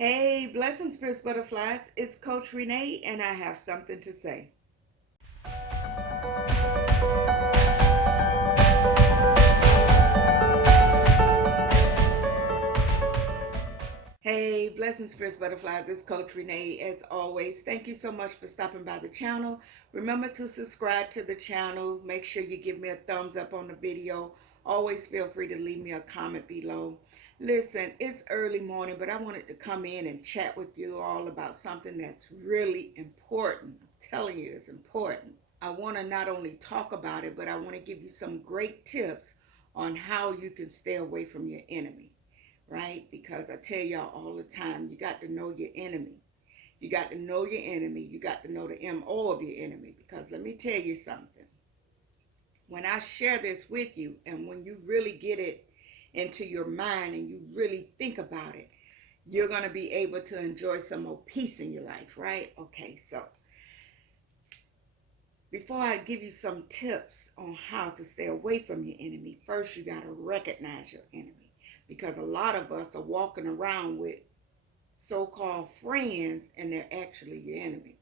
Hey, blessings, fierce butterflies. It's Coach Renee, and I have something to say. Hey, blessings, fierce butterflies. It's Coach Renee. As always, thank you so much for stopping by the channel. Remember to subscribe to the channel. Make sure you give me a thumbs up on the video. Always feel free to leave me a comment below. Listen, it's early morning, but I wanted to come in and chat with you all about something that's really important. I'm telling you, it's important. I want to not only talk about it, but I want to give you some great tips on how you can stay away from your enemy, right? Because I tell y'all all the time, you got to know your enemy. You got to know your enemy. You got to know the MO of your enemy. Because let me tell you something. When I share this with you, and when you really get it into your mind and you really think about it, you're going to be able to enjoy some more peace in your life, right? Okay, so before I give you some tips on how to stay away from your enemy, first you got to recognize your enemy. Because a lot of us are walking around with so-called friends and they're actually your enemy.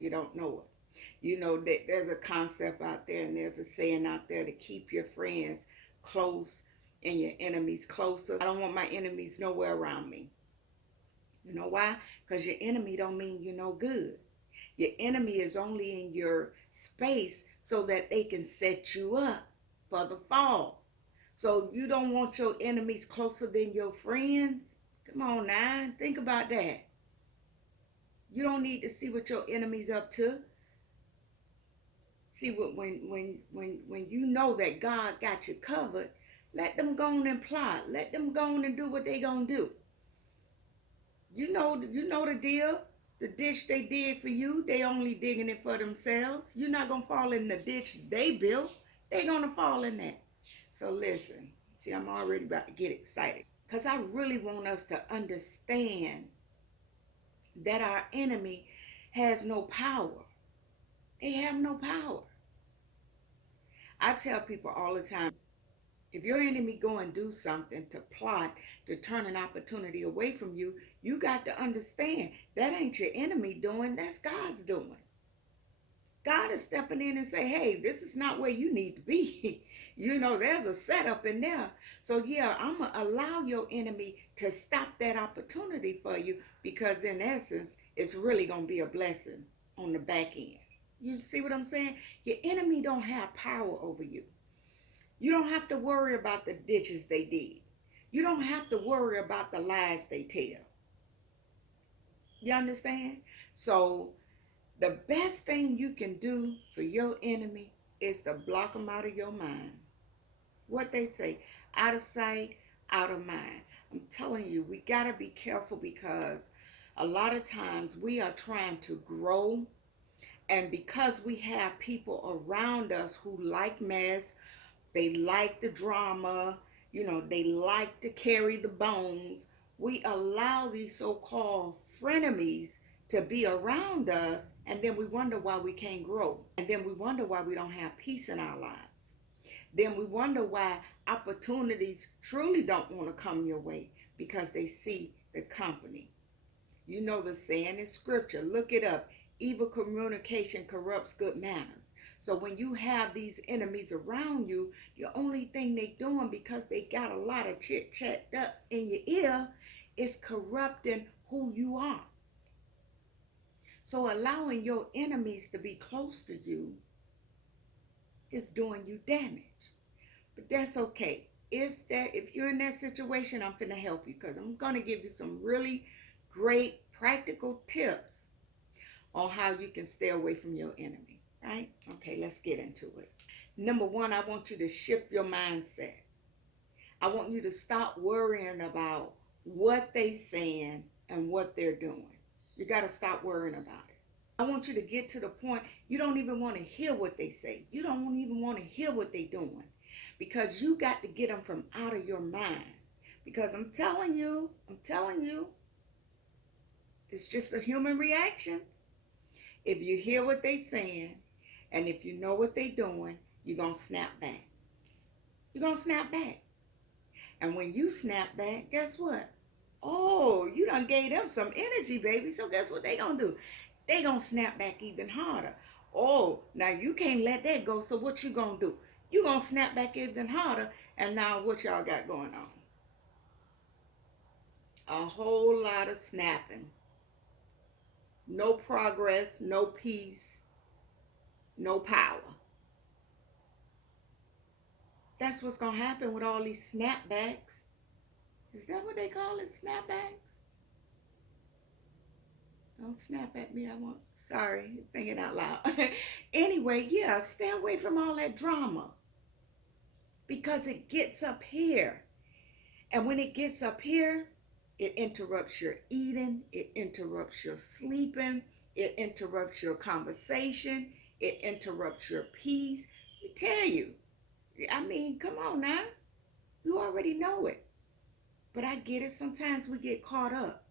You don't know it. You know that there's a concept out there and there's a saying out there to keep your friends close and your enemies closer. I don't want my enemies nowhere around me. You know why? Because your enemy don't mean you're no good. Your enemy is only in your space so that they can set you up for the fall. So you don't want your enemies closer than your friends? Come on now, think about that. You don't need to see what your enemy's up to. See what when you know that God got you covered, let them go on and plot. Let them go on and do what they gonna do. You know the deal. The ditch they did for you, they only digging it for themselves. You're not gonna fall in the ditch they built. They gonna fall in that. So listen, see, I'm already about to get excited. Because I really want us to understand that our enemy has no power. They have no power. I tell people all the time, if your enemy go and do something to plot to turn an opportunity away from you, you got to understand that ain't your enemy doing, that's God's doing. God is stepping in and say, hey, this is not where you need to be. There's a setup in there. So yeah, I'm going to allow your enemy to stop that opportunity for you because in essence, it's really going to be a blessing on the back end. You see what I'm saying? Your enemy don't have power over you. You don't have to worry about the ditches they did. You don't have to worry about the lies they tell. You understand? So the best thing you can do for your enemy is to block them out of your mind. What they say, out of sight, out of mind. I'm telling you, we got to be careful because a lot of times we are trying to grow. And because we have people around us who like mess, they like the drama, they like to carry the bones, we allow these so-called frenemies to be around us, and then we wonder why we can't grow. And then we wonder why we don't have peace in our lives. Then we wonder why opportunities truly don't want to come your way because they see the company. You know the saying in scripture, look it up. Evil communication corrupts good manners. So when you have these enemies around you, the only thing they doing because they got a lot of chit chat up in your ear is corrupting who you are. So allowing your enemies to be close to you is doing you damage. But that's okay. If you're in that situation, I'm finna help you because I'm gonna give you some really great practical tips on how you can stay away from your enemy, right? Okay, let's get into it. Number one, I want you to shift your mindset. I want you to stop worrying about what they saying and what they're doing. You got to stop worrying about it. I want you to get to the point you don't even want to hear what they say. You don't even want to hear what they're doing because you got to get them from out of your mind. Because I'm telling you, it's just a human reaction. If you hear what they saying and if you know what they doing, you're going to snap back. You're going to snap back. And when you snap back, guess what? Oh, you done gave them some energy, baby. So guess what they gonna do? They gonna snap back even harder. Oh, now you can't let that go. So what you gonna do? You gonna snap back even harder. And now what y'all got going on? A whole lot of snapping. No progress, no peace, no power. That's what's gonna happen with all these snapbacks. Is that what they call it? Snapbacks? Don't snap at me. I won't. Sorry, thinking out loud. Anyway, yeah, stay away from all that drama because it gets up here. And when it gets up here, it interrupts your eating, it interrupts your sleeping, it interrupts your conversation, it interrupts your peace. I tell you, I mean, come on now. You already know it. But I get it. Sometimes we get caught up.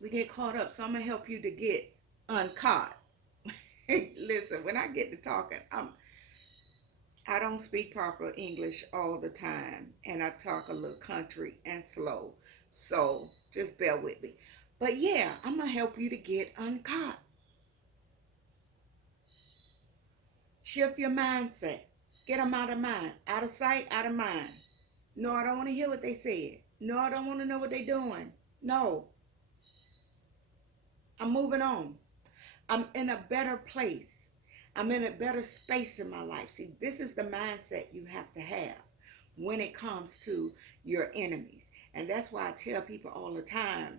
We get caught up. So I'm going to help you to get uncaught. Listen, when I get to talking, I don't speak proper English all the time, and I talk a little country and slow. So just bear with me. But yeah, I'm gonna help you to get uncaught. Shift your mindset. Get them out of mind, out of sight, out of mind. No, I don't want to hear what they said. No, I don't want to know what they're doing. No, I'm moving on. I'm in a better place. I'm in a better space in my life. See, this is the mindset you have to have when it comes to your enemies. And that's why I tell people all the time,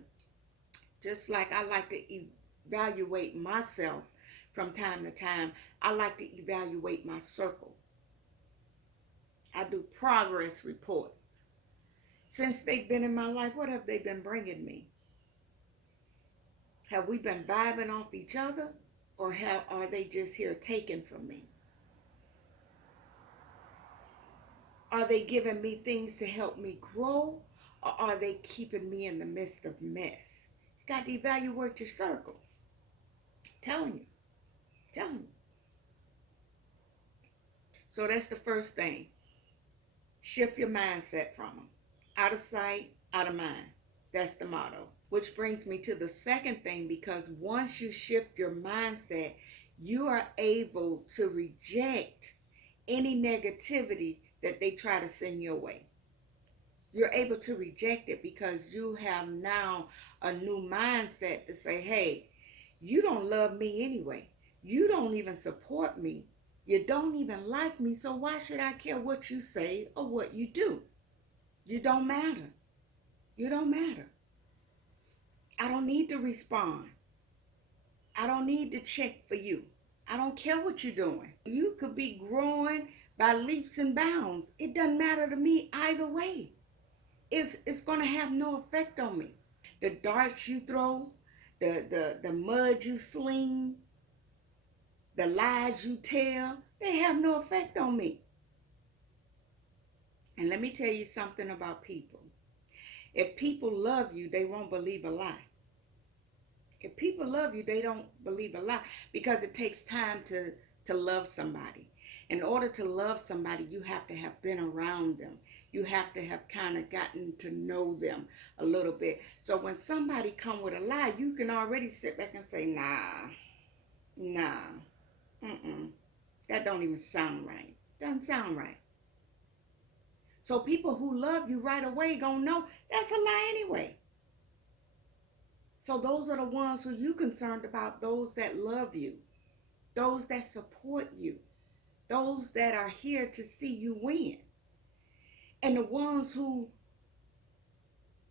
just like I like to evaluate myself from time to time, I like to evaluate my circle. I do progress reports. Since they've been in my life, what have they been bringing me? Have we been vibing off each other? Or are they just here taking from me? Are they giving me things to help me grow? Or are they keeping me in the midst of mess? You got to evaluate your circle. Telling you. Telling you. So that's the first thing. Shift your mindset from them. Out of sight, out of mind. That's the motto. Which brings me to the second thing, because once you shift your mindset, you are able to reject any negativity that they try to send your way. You're able to reject it because you have now a new mindset to say, hey, you don't love me anyway. You don't even support me. You don't even like me. So why should I care what you say or what you do? You don't matter. You don't matter. I don't need to respond. I don't need to check for you. I don't care what you're doing. You could be growing by leaps and bounds. It doesn't matter to me either way. It's going to have no effect on me. The darts you throw, the mud you sling, the lies you tell, they have no effect on me. And let me tell you something about people. If people love you, they won't believe a lie. If people love you, they don't believe a lie because it takes time to love somebody. In order to love somebody, you have to have been around them. You have to have kind of gotten to know them a little bit. So when somebody come with a lie, you can already sit back and say, nah, that don't even sound right. Doesn't sound right. So people who love you right away gonna know that's a lie anyway. So those are the ones who you concerned about, those that love you, those that support you, those that are here to see you win. And the ones who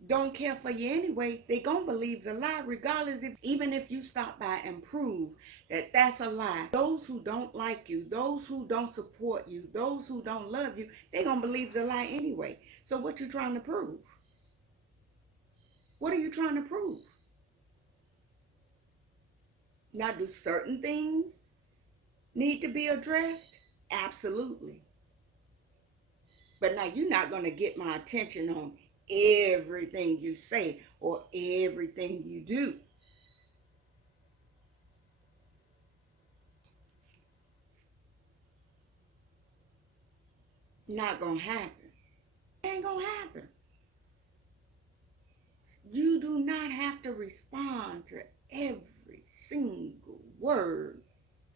don't care for you anyway, they gonna believe the lie regardless, if even if you stop by and prove that that's a lie. Those who don't like you, those who don't support you, those who don't love you, they gonna believe the lie anyway. So what you trying to prove? What are you trying to prove? Now, do certain things need to be addressed? Absolutely. But now you're not going to get my attention on everything you say or everything you do. Not going to happen. It ain't going to happen. You do not have to respond to every single word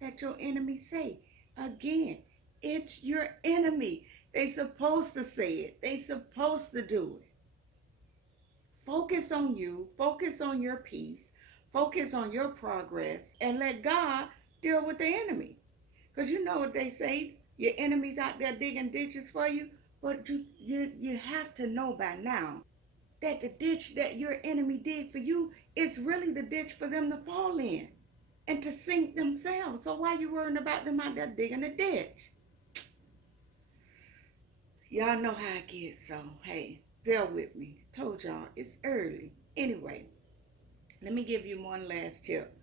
that your enemy say. Again, it's your enemy. They supposed to say it. They supposed to do it. Focus on you. Focus on your peace. Focus on your progress and let God deal with the enemy. Because you know what they say, your enemy's out there digging ditches for you. But you have to know by now that the ditch that your enemy dig for you is really the ditch for them to fall in and to sink themselves. So why are you worrying about them out there digging a ditch? Y'all know how I get, so hey, bear with me. Told y'all it's early. Anyway, let me give you one last tip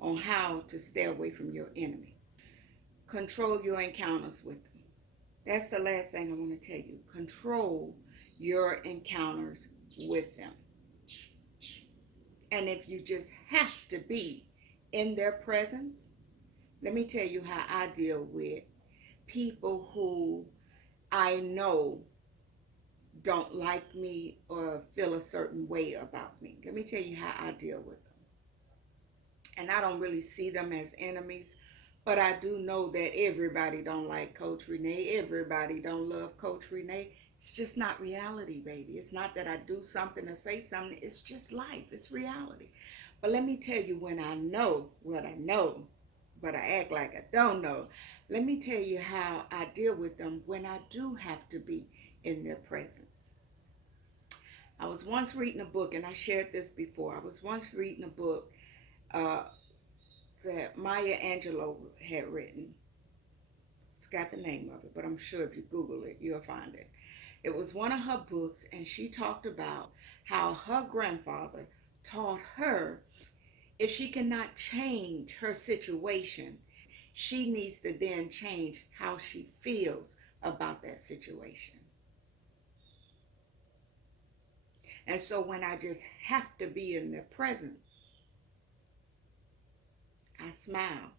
on how to stay away from your enemy. Control your encounters with them. That's the last thing I want to tell you. Control your encounters with them. And if you just have to be in their presence, let me tell you how I deal with people who I know don't like me or feel a certain way about me. Let me tell you how I deal with them. And I don't really see them as enemies, but I do know that everybody don't like Coach Renee. Everybody don't love Coach Renee. It's just not reality, baby. It's not that I do something or say something. It's just life. It's reality. But let me tell you, when I know what I know, but I act like I don't know, let me tell you how I deal with them when I do have to be in their presence. I was once reading a book, and I shared this before. I was once reading a book uh, that Maya Angelou had written. Forgot the name of it, but I'm sure if you Google it, you'll find it. It was one of her books, and she talked about how her grandfather taught her if she cannot change her situation, she needs to then change how she feels about that situation. And so when I just have to be in their presence, I smile.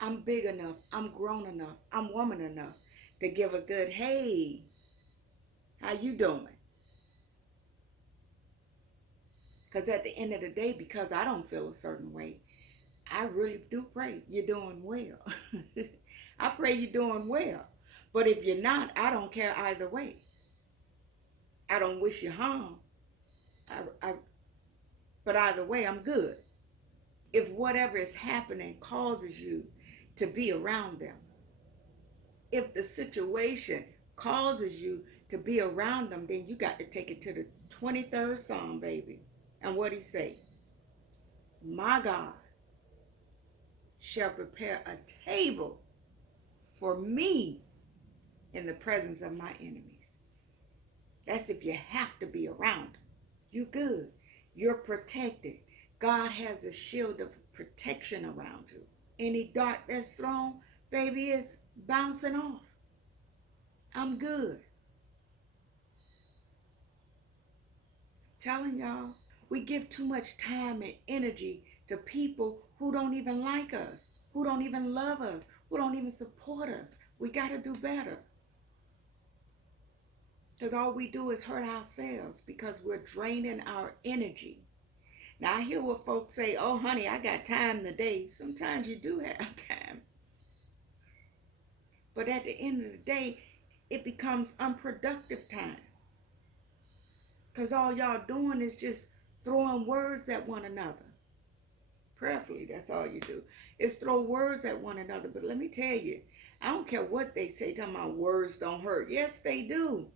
I'm big enough, I'm grown enough, I'm woman enough to give a good, hey, how you doing? Because at the end of the day, because I don't feel a certain way, I really do pray you're doing well. I pray you're doing well. But if you're not, I don't care either way. I don't wish you harm. I, but either way, I'm good. If whatever is happening causes you to be around them, if the situation causes you to be around them, then you got to take it to the 23rd Psalm, baby. And what he say? My God shall prepare a table for me in the presence of my enemies. That's if you have to be around them. You good. You're protected. God has a shield of protection around you. Any dart that's thrown, baby, is bouncing off. I'm good. Telling y'all, we give too much time and energy to people who don't even like us, who don't even love us, who don't even support us. We got to do better. Because all we do is hurt ourselves because we're draining our energy. Now, I hear what folks say, oh, honey, I got time today. Sometimes you do have time. But at the end of the day, it becomes unproductive time. Because all y'all doing is just throwing words at one another. Prayerfully, that's all you do, is throw words at one another. But let me tell you, I don't care what they say, talking about words don't hurt. Yes, they do.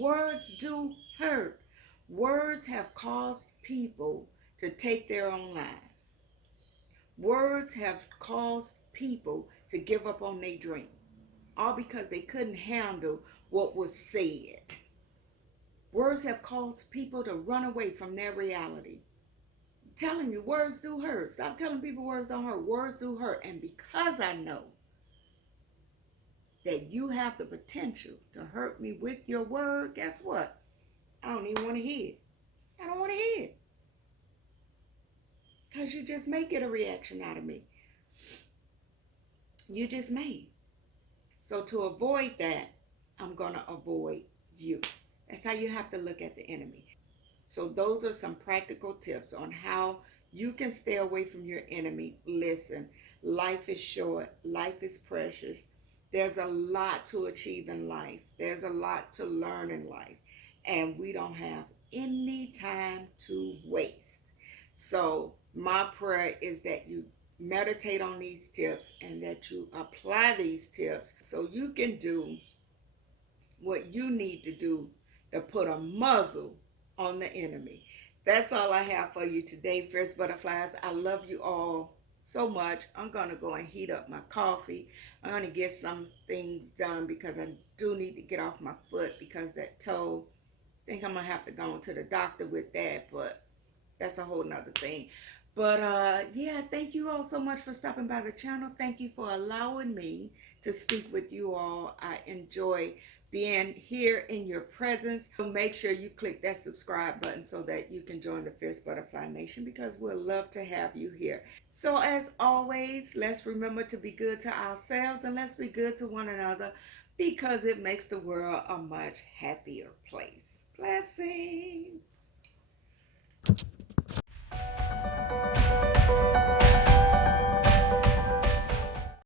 Words do hurt. Words have caused people to take their own lives. Words have caused people to give up on their dream, all because they couldn't handle what was said. Words have caused people to run away from their reality. I'm telling you, words do hurt. Stop telling people words don't hurt. Words do hurt. And because I know that you have the potential to hurt me with your word, guess what? I don't even want to hear it. I don't want to hear it. Because you just may get a reaction out of me. You just may. So to avoid that, I'm going to avoid you. That's how you have to look at the enemy. So those are some practical tips on how you can stay away from your enemy. Listen, life is short, life is precious. There's a lot to achieve in life, there's a lot to learn in life, and we don't have any time to waste. So, my prayer is that you meditate on these tips and that you apply these tips so you can do what you need to do to put a muzzle on the enemy. That's all I have for you today, Fierce Butterflies. I love you all so much. I'm going to go and heat up my coffee. I'm going to get some things done because I do need to get off my foot because that toe, I think I'm going to have to go to the doctor with that, but that's a whole nother thing. But yeah, thank you all so much for stopping by the channel. Thank you for allowing me to speak with you all. I enjoy being here in your presence. So make sure you click that subscribe button so that you can join the Fierce Butterfly Nation because we'd love to have you here. So as always, let's remember to be good to ourselves and let's be good to one another because it makes the world a much happier place. Blessings.